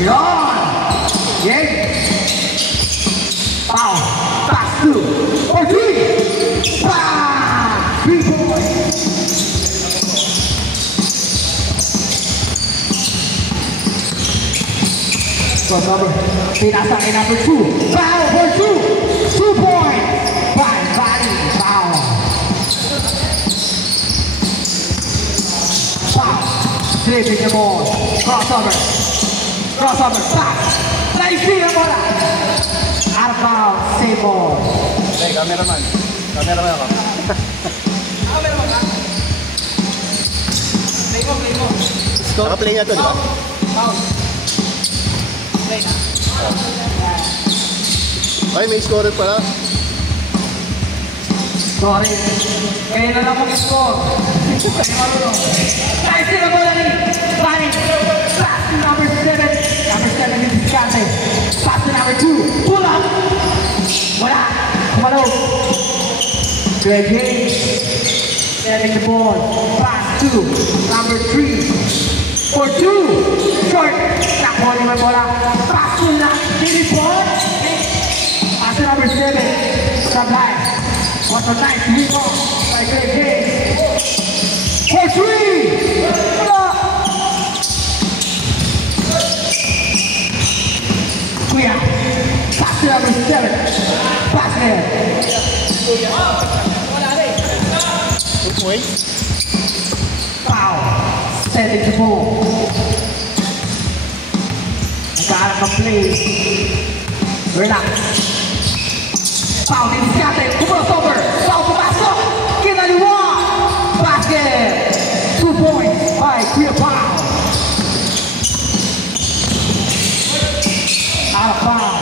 Yon! Game! Foul! Pass 2! Or 3! Bang! 3 points! Crossover. Pinasa kay number 2. Foul for 2! 2 points! Body! Foul! Foul! Dribbling the ball. Crossover. Crossover. Pass! Naisip ang bola! Out of bounds. Save ball. Hey, cameraman. Cameraman ako. Cameraman ka? Play mo. Naka-play nga to, di ba? Foul. Play na. Ay, may scorer pala. Sorry. Kaya na lang mag-score. Naisip ang bola ni Bani. Pass to number 7. Number 7 is Discante. Pass to number 2. Pull up. Wala. Kumalaw. Good game. Setting the ball. Pass to number 3. For 2. Short. Takbo ni bola. Pass to number 4. Pass to number 7. Supply. What a nice rebound by Greg Hayes. For 3. Pull up. Kuya. Pass to number 7. Pass there. Good point. Foul. Setting the ball. Nagkaharap ng play. Relax. Foul ni Discante. Crossover. Foul pumasok. Kinaliwa. Basket. 2 points by Kuya Pao. Out of bounds.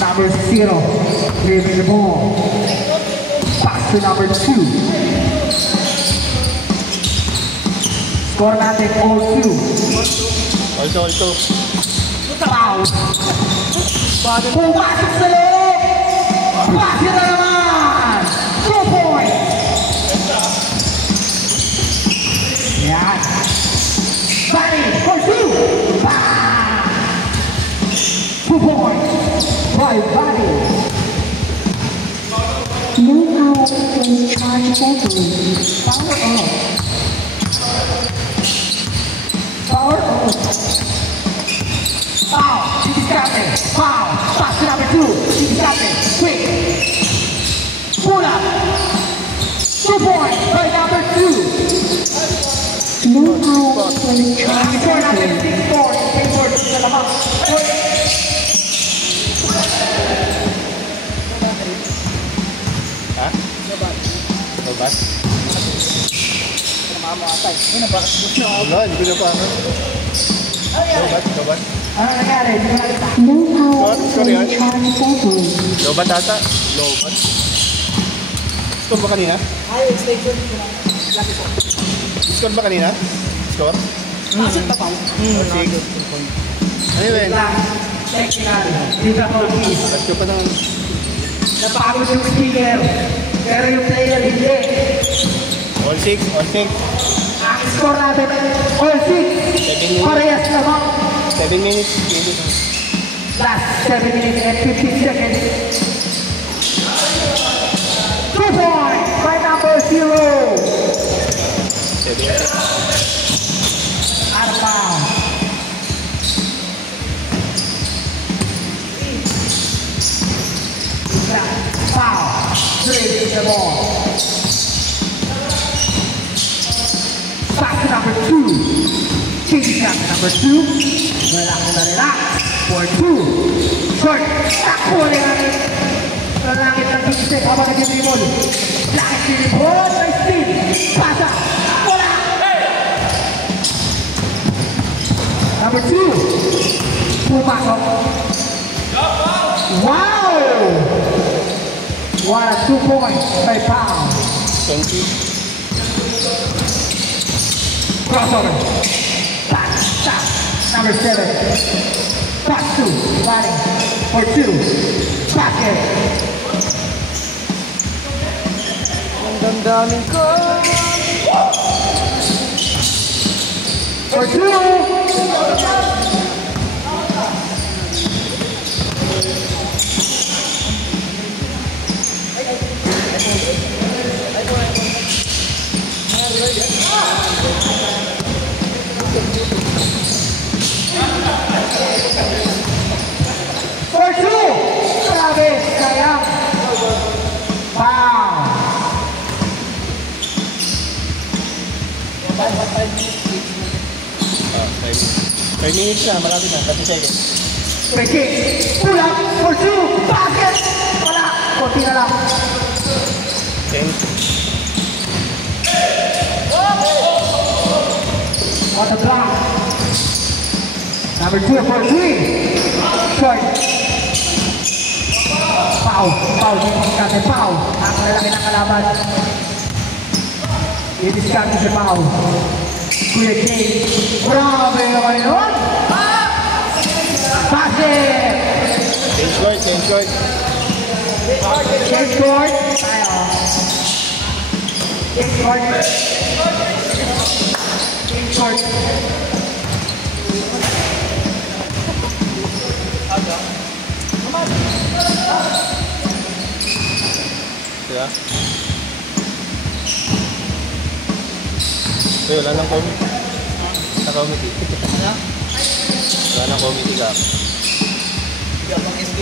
Number 0, dribbling the ball. Pass to number 2. Score natin all 2. Also. Foul. Pumasok sa loob. Basket na naman. 2 points. Yan. Bani for 2. Bang. 2 points. By Body. Know how to charge battery. Power on. Power on. Foul. Discante. Foul. Pass to number 2. Discante. Quick. Pull up. 2 points by number 2. Know how to charge Score natin battery. 6-4. 6-4 sa lamang. Ha? Lobat? Mama atay. Ano ba? Wala, hindi ko na pa. Lobat. Ano nangyari? Hindi ko nakita. Know how to Sorry, charge battery. Lobat ata. Lobat. Score ba kanina? Ay, extension ko lang. Laki po. Score ba kanina? Score? Pasok na pa. Ano yun? Technical. Dito ako please. Last pa naman. Napagod yung speaker. Pero yung player hindi. All 6. Ang score natin all 6. Parehas lamang. 7 minutes. Last 7 minutes and 15 seconds. 2 points by number 0. 7 minutes. Out of bounds. Foul. Dribbling the ball. Back to number 2. Changing up to number 2. Relax na relax. For 2. Short. Takbo na natin. Nalangit ng big habang nag-dribble. Langit dribble by Steve. Pasa. Wala. Number 2. Pumasok. Wow! What a 2 points by Pao. Thank you. Crossover. Pass. Stop. Number 7. Pass 2. Batting for 2. Basket. Ang damdamin ko. For 2. For 2. Travis, sayang. Foul. 5 minutes na, malapit na, 30 seconds. Ricky, pull up for 2. Basket. Wala. Konti na lang. 10. On the block. Number 2 for 3. Short. Foul. Foul. Didiskarte. Foul. Ang lalaki ng kalaban. Didiskarte si Foul. Kuya Jay. Grabe naman yun. Basket. Change court, change court. Change court. Tayo. Change court. Change court. Diba? So, wala nang committee. Sa committee. Wala nang committee ka. Hindi ako ng SB.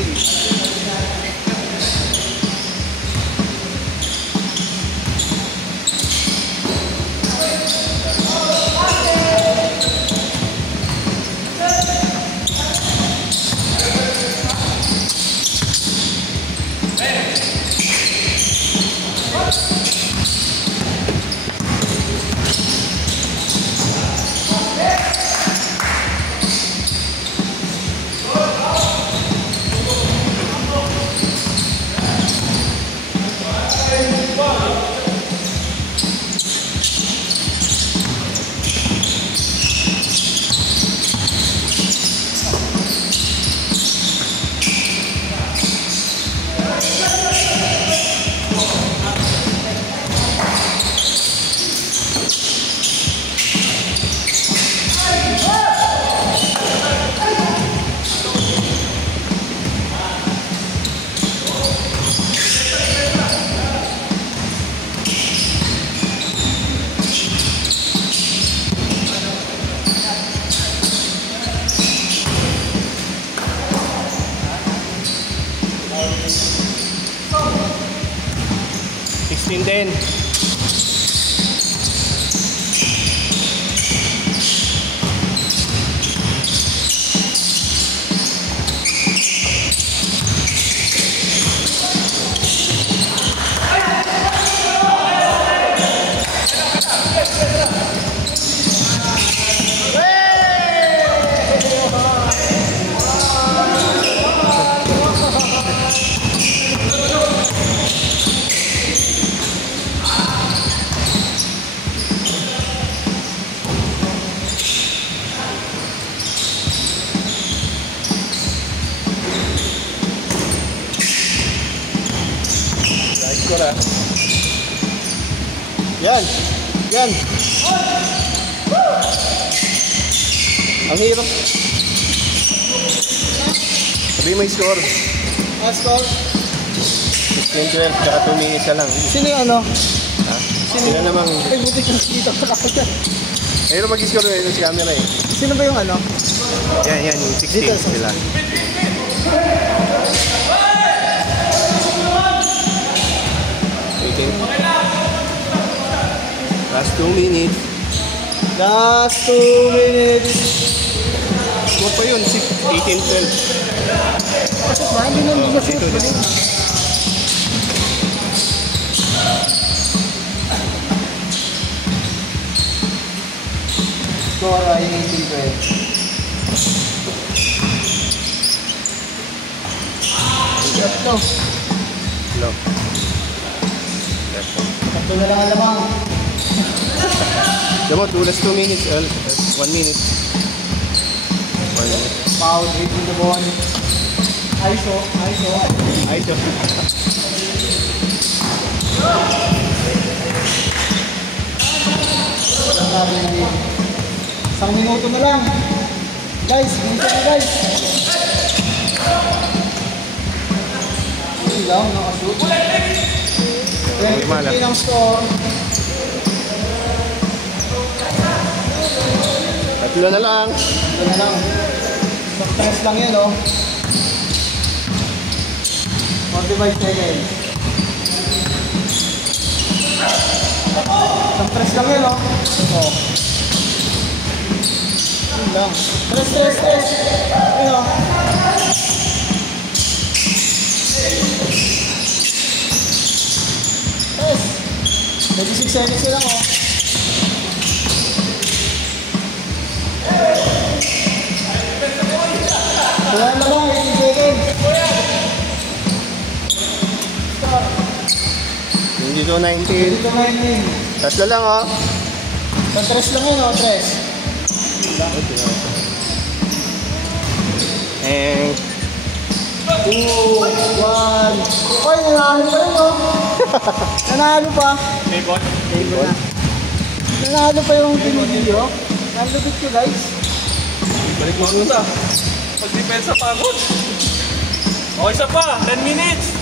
Din. Yan. Yan. Ang hirap. Sabi mo yung score. Score? 16-12, tsaka 2 minutes na lang. Sino yung ano? Ha? Sino namang... Ay, buti ko dito. Mayroon mag-score na si camera eh. Sino ba yung ano? Yan, yan. Yung 16 sila. Last 2 minutes. Last 2 minutes. Score pa yun, 18-12. Kasi ba? Hindi na hindi Ito na. Score ay 18-12. Ito. Low. Ito na lang alamang. Damot, last 2 minutes. 1 minute. 1 minute. Foul, 8 in the ball. ISO, ISO. Ay, ito. Isang minuto na lang. Guys, minsan na guys. Hindi lang, nakashoot. 20-15 ang score. Tatlo na lang. Ito na lang. Isang press lang yun, oh. 45 seconds. Isang press lang yun, oh. Oh. Yun lang. Press. Yun, oh. Press. 36 seconds lang, oh. Wala na lang, 18 seconds. Hindi to 19. Dito 19. Tatlo lang oh. Isang press lang yun, oh. Press. Eh, 2, 1. Oy, nanalo pa yun, oh. Nanalo pa. Nanalo pa yung video. Nalupit ko, guys. Balik mo muna. Pag-depensa pa ako. O, isa pa. 10 minutes.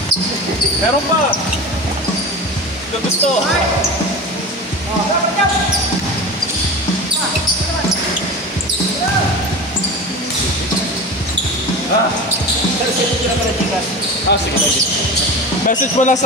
Meron pa. Ito gusto. Sige. Message mo lang sa